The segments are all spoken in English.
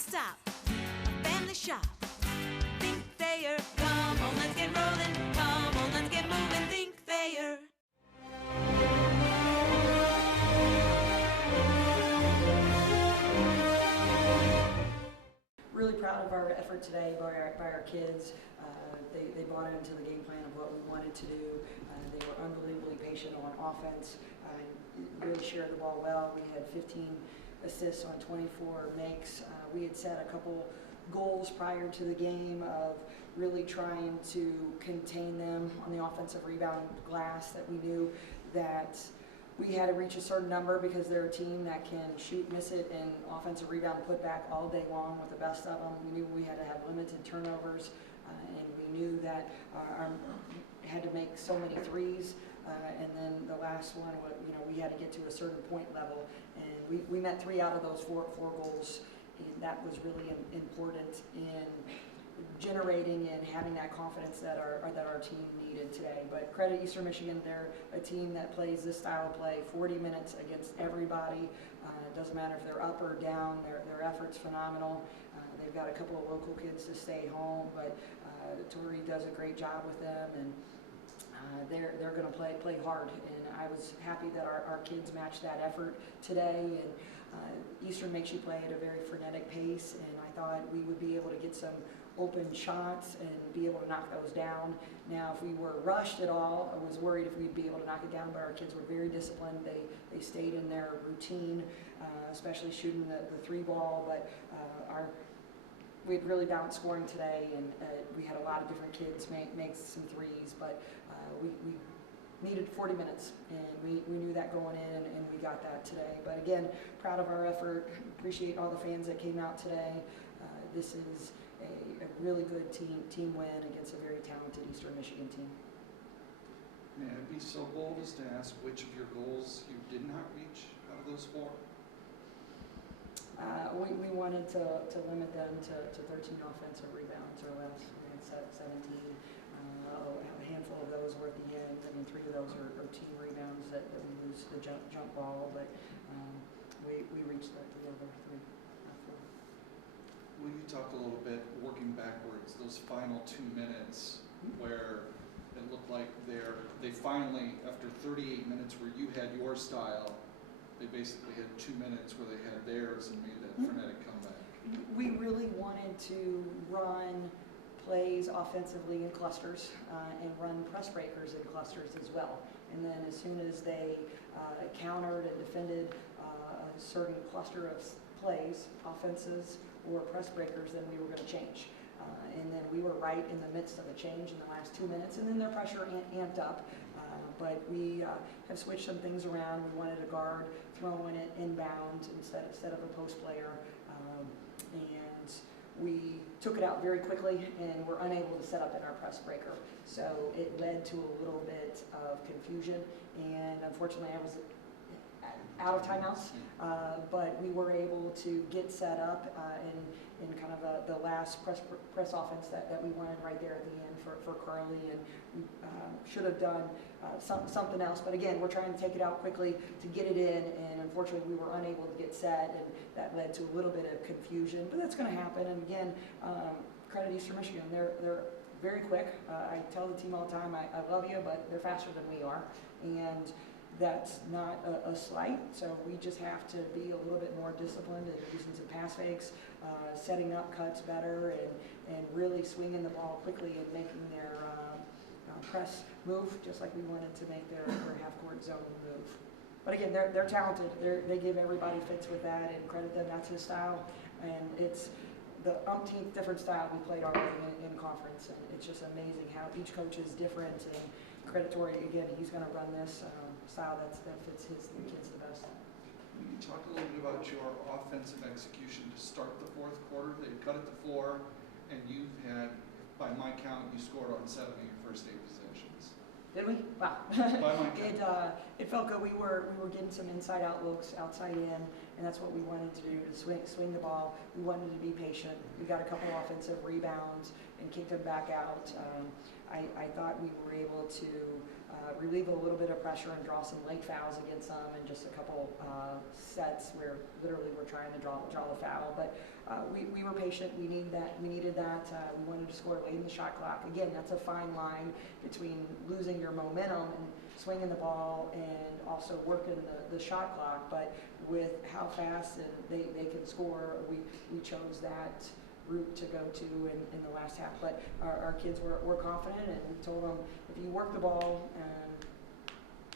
stop. A family shop. Think Thayer. Come on, let's get rolling. Come on, let's get moving. Think Thayer. Really proud of our effort today by our kids. They bought into the game plan of what we wanted to do. They were unbelievably patient on offense. Really shared the ball well. We had 15 assists on 24 makes. We had set a couple goals prior to the game of really trying to contain them on the offensive rebound glass, that we knew that we had to reach a certain number because they're a team that can shoot, miss it, and offensive rebound put back all day long with the best of them. We knew we had to have limited turnovers, and we knew that had to make so many threes, and then the last one, we had to get to a certain point level, and we met 3 out of those four goals, and that was really important in generating and having that confidence that our team needed today. But credit Eastern Michigan, they're a team that plays this style of play 40 minutes against everybody. It doesn't matter if they're up or down, their effort's phenomenal. They've got a couple of local kids to stay home, but Tori does a great job with them, and they're going to play hard. And I was happy that our kids matched that effort today. And Eastern makes you play at a very frenetic pace, and I thought we would be able to get some open shots and be able to knock those down. Now, if we were rushed at all, I was worried if we'd be able to knock it down, but our kids were very disciplined. They stayed in their routine, especially shooting the 3 ball, but we had really balanced scoring today, and we had a lot of different kids make some threes, but we needed 40 minutes, and we knew that going in, and we got that today. But again, proud of our effort, appreciate all the fans that came out today. This is a really good team win against a very talented Eastern Michigan team. May I be so bold as to ask which of your goals you did not reach out of those 4? We wanted to limit them to 13 offensive rebounds or less. We had 17. A handful of those were at the end. I mean, 3 of those are team rebounds that we lose the jump ball, but we reached the other 3. Will you talk a little bit, working backwards, those final 2 minutes where it looked like they finally, after 38 minutes where you had your style, they basically had 2 minutes where they had theirs and made that frenetic comeback? We really wanted to run plays offensively in clusters and run press breakers in clusters as well. And then as soon as they countered and defended a certain cluster of plays, offenses or press breakers, then we were going to change. And then we were right in the midst of a change in the last 2 minutes, and then their pressure amped up. But we have switched some things around. We wanted a guard throwing it inbound instead of a post player. And we took it out very quickly and were unable to set up in our press breaker. So it led to a little bit of confusion, and unfortunately I was out of timeouts, but we were able to get set up in kind of the last press offense that we wanted right there at the end for Curly, and we should have done something else. But again, we're trying to take it out quickly to get it in, and unfortunately we were unable to get set, and that led to a little bit of confusion. But that's going to happen, and again, credit Eastern Michigan. They're very quick. I tell the team all the time, I love you, but they're faster than we are, and that's not a slight, so we just have to be a little bit more disciplined and using some pass fakes, setting up cuts better, and really swinging the ball quickly and making their press move, just like we wanted to make their half-court zone move. But again, they're talented. They give everybody fits with that, and credit them. That's his style, and it's the umpteenth different style we played already in conference, and it's just amazing how each coach is different. And credit Tori, again, he's going to run this style that fits the kids the best. Will you talk a little bit about your offensive execution to start the 4th quarter? They cut at the floor, and you've had, by my count, you scored on 7 of your first 8 possessions. Did we? Wow. By my count. It felt good. We were getting some inside-out looks, outside in, and that's what we wanted to do, to swing the ball. We wanted to be patient. We got a couple offensive rebounds and kicked them back out. I thought we were able to relieve a little bit of pressure and draw some late fouls against them, and just a couple sets where literally we're trying to draw the foul. But we were patient. We needed that. We wanted to score late in the shot clock. Again, that's a fine line between losing your momentum and swinging the ball and also working the shot clock. But with how fast and they can score, we chose that route to go to in the last half. But our kids were confident, and we told them, if you work the ball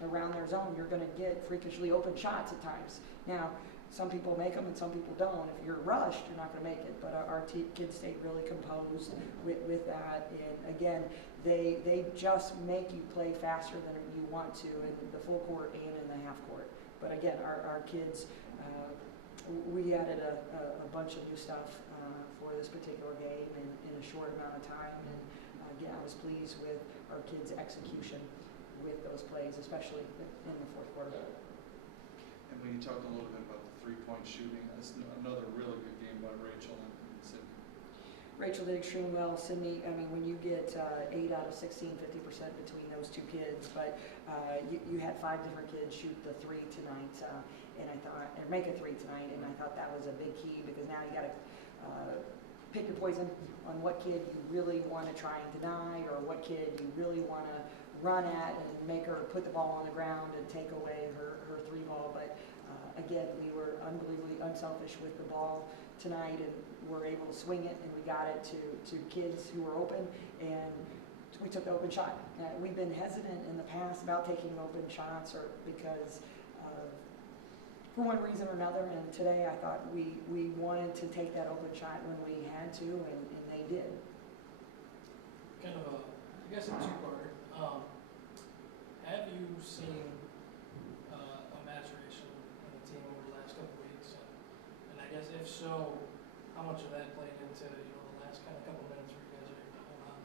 around their zone, you're going to get freakishly open shots at times. Now, some people make them and some people don't. If you're rushed, you're not going to make it. But our kids stayed really composed with that. And again, they just make you play faster than you want to in the full court and in the half court. But again, our kids, we added a bunch of new stuff for this particular game in a short amount of time. And again, I was pleased with our kids' execution with those plays, especially in the fourth quarter. And when you talked a little bit about the three-point shooting, that's another really good game by Rachel and Sydney. Rachel did extremely well. Sydney, I mean, when you get 8 out of 16, 50% between those two kids, but you had 5 different kids shoot the 3 tonight, and I thought, or make a 3 tonight, and I thought that was a big key, because now you got to pick your poison on what kid you really want to try and deny, or what kid you really want to run at and make her put the ball on the ground and take away her 3 ball. But again, we were unbelievably unselfish with the ball tonight, and were able to swing it, and we got it to kids who were open, and we took the open shot. We've been hesitant in the past about taking open shots, or because for one reason or another, and today I thought we wanted to take that open shot when we had to, and they did. Kind of I guess a two-parter. Have you seen a maturation in the team over the last couple of weeks? And I guess if so, how much of that played into the last kind of couple of minutes where you guys are able to hold on?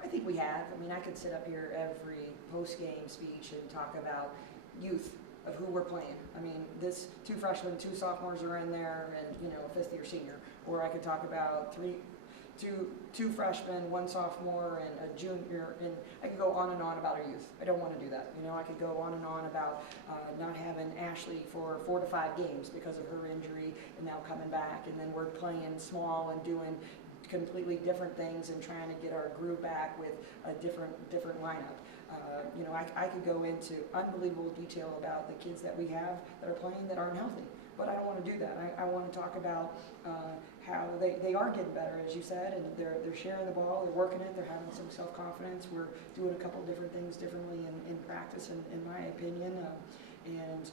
I think we have. I mean, I could sit up here every post-game speech and talk about youth of who we're playing. I mean, 2 freshmen, 2 sophomores are in there, and a 5th-year senior. Or I could talk about two freshmen, 1 sophomore, and a junior, and I could go on and on about our youth. I don't want to do that. I could go on and on about not having Ashley for 4 to 5 games because of her injury, and now coming back, and then we're playing small and doing completely different things and trying to get our groove back with a different lineup. I could go into unbelievable detail about the kids that we have that are playing that aren't healthy, but I don't want to do that. I want to talk about how they are getting better, as you said, and they're sharing the ball, they're working it, they're having some self-confidence. We're doing a couple different things differently in practice, in my opinion, and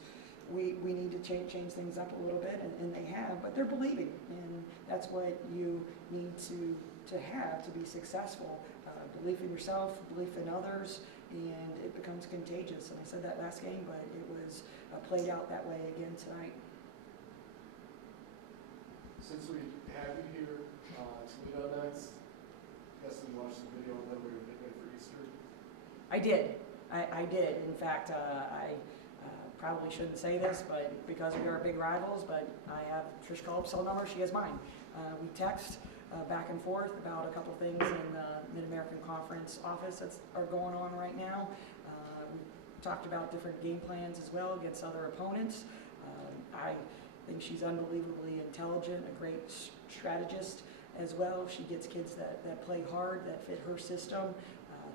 we need to change things up a little bit, and they have, but they're believing, and that's what you need to have to be successful. Belief in yourself, belief in others, and it becomes contagious. And I said that last game, but it was played out that way again tonight. Since we have you here, Toledo next, I guess we watched the video of them where you're getting ready for Easter. I did. I did. In fact, I probably shouldn't say this, but because we are big rivals, but I have Trish Culp's cell number, she has mine. We text back and forth about a couple things in the Mid-American Conference office that are going on right now. We talked about different game plans as well against other opponents. I think she's unbelievably intelligent, a great strategist as well. She gets kids that play hard, that fit her system.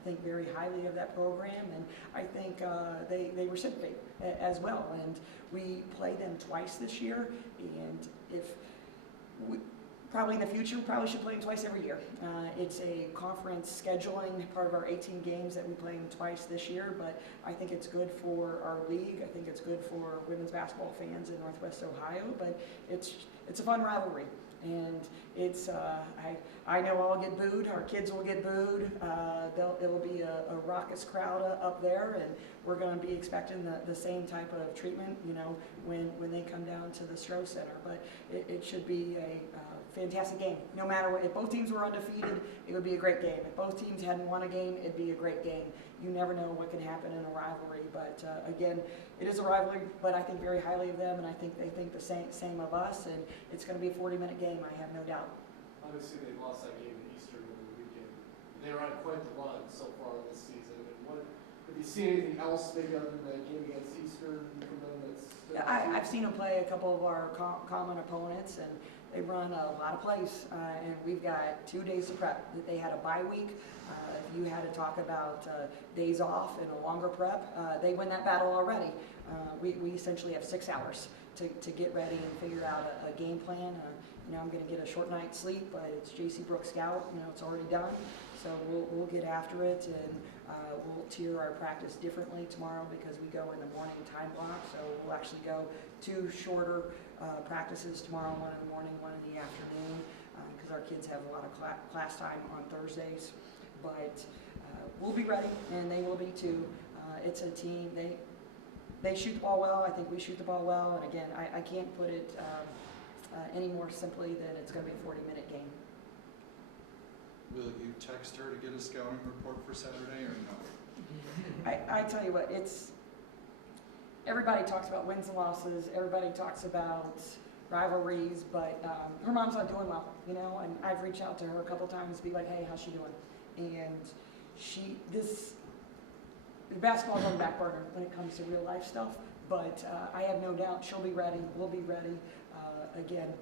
Think very highly of that program, and I think they reciprocate as well. And we play them twice this year, and if we probably in the future, we probably should play them twice every year. It's a conference scheduling, part of our 18 games that we play them twice this year, but I think it's good for our league. I think it's good for women's basketball fans in Northwest Ohio, but it's a fun rivalry. And it's, I know I'll get booed, our kids will get booed, it'll be a raucous crowd up there, and we're going to be expecting the same type of treatment, when they come down to the Stroh Center. But it should be a fantastic game. No matter what, if both teams were undefeated, it would be a great game. If both teams hadn't won a game, it'd be a great game. You never know what can happen in a rivalry, but again, it is a rivalry, but I think very highly of them, and I think they think the same of us, and it's going to be a 40-minute game, I have no doubt. Obviously, they lost that game at Easter over the weekend. They were on quite the run so far this season. And have you seen anything else, maybe other than that game against Easter from them that's still I've seen them play a couple of our common opponents, and They run a lot of plays, and we've got 2 days of prep. They had a bye week. If you had to talk about days off and a longer prep, they win that battle already. We essentially have 6 hours to get ready and figure out a game plan. I'm going to get a short night's sleep, but it's JC Brooks Scout. It's already done. So we'll get after it, and we'll tier our practice differently tomorrow because we go in the morning time block. So we'll actually go 2 shorter practices tomorrow, one in the morning, one in the afternoon, because our kids have a lot of class time on Thursdays. But we'll be ready, and they will be too. It's a team. They shoot the ball well. I think we shoot the ball well. And again, I can't put it any more simply than it's going to be a 40-minute game. Will you text her to get a scouting report for Saturday or no? I tell you what, everybody talks about wins and losses. Everybody talks about rivalries, but her mom's not doing well, and I've reached out to her a couple times to be like, hey, how's she doing? And the basketball's on the back burner when it comes to real life stuff, but I have no doubt she'll be ready. We'll be ready. Again,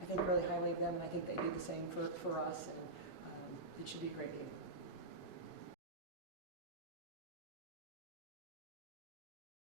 I think really highly of them, and I think they do the same for us, and it should be a great game.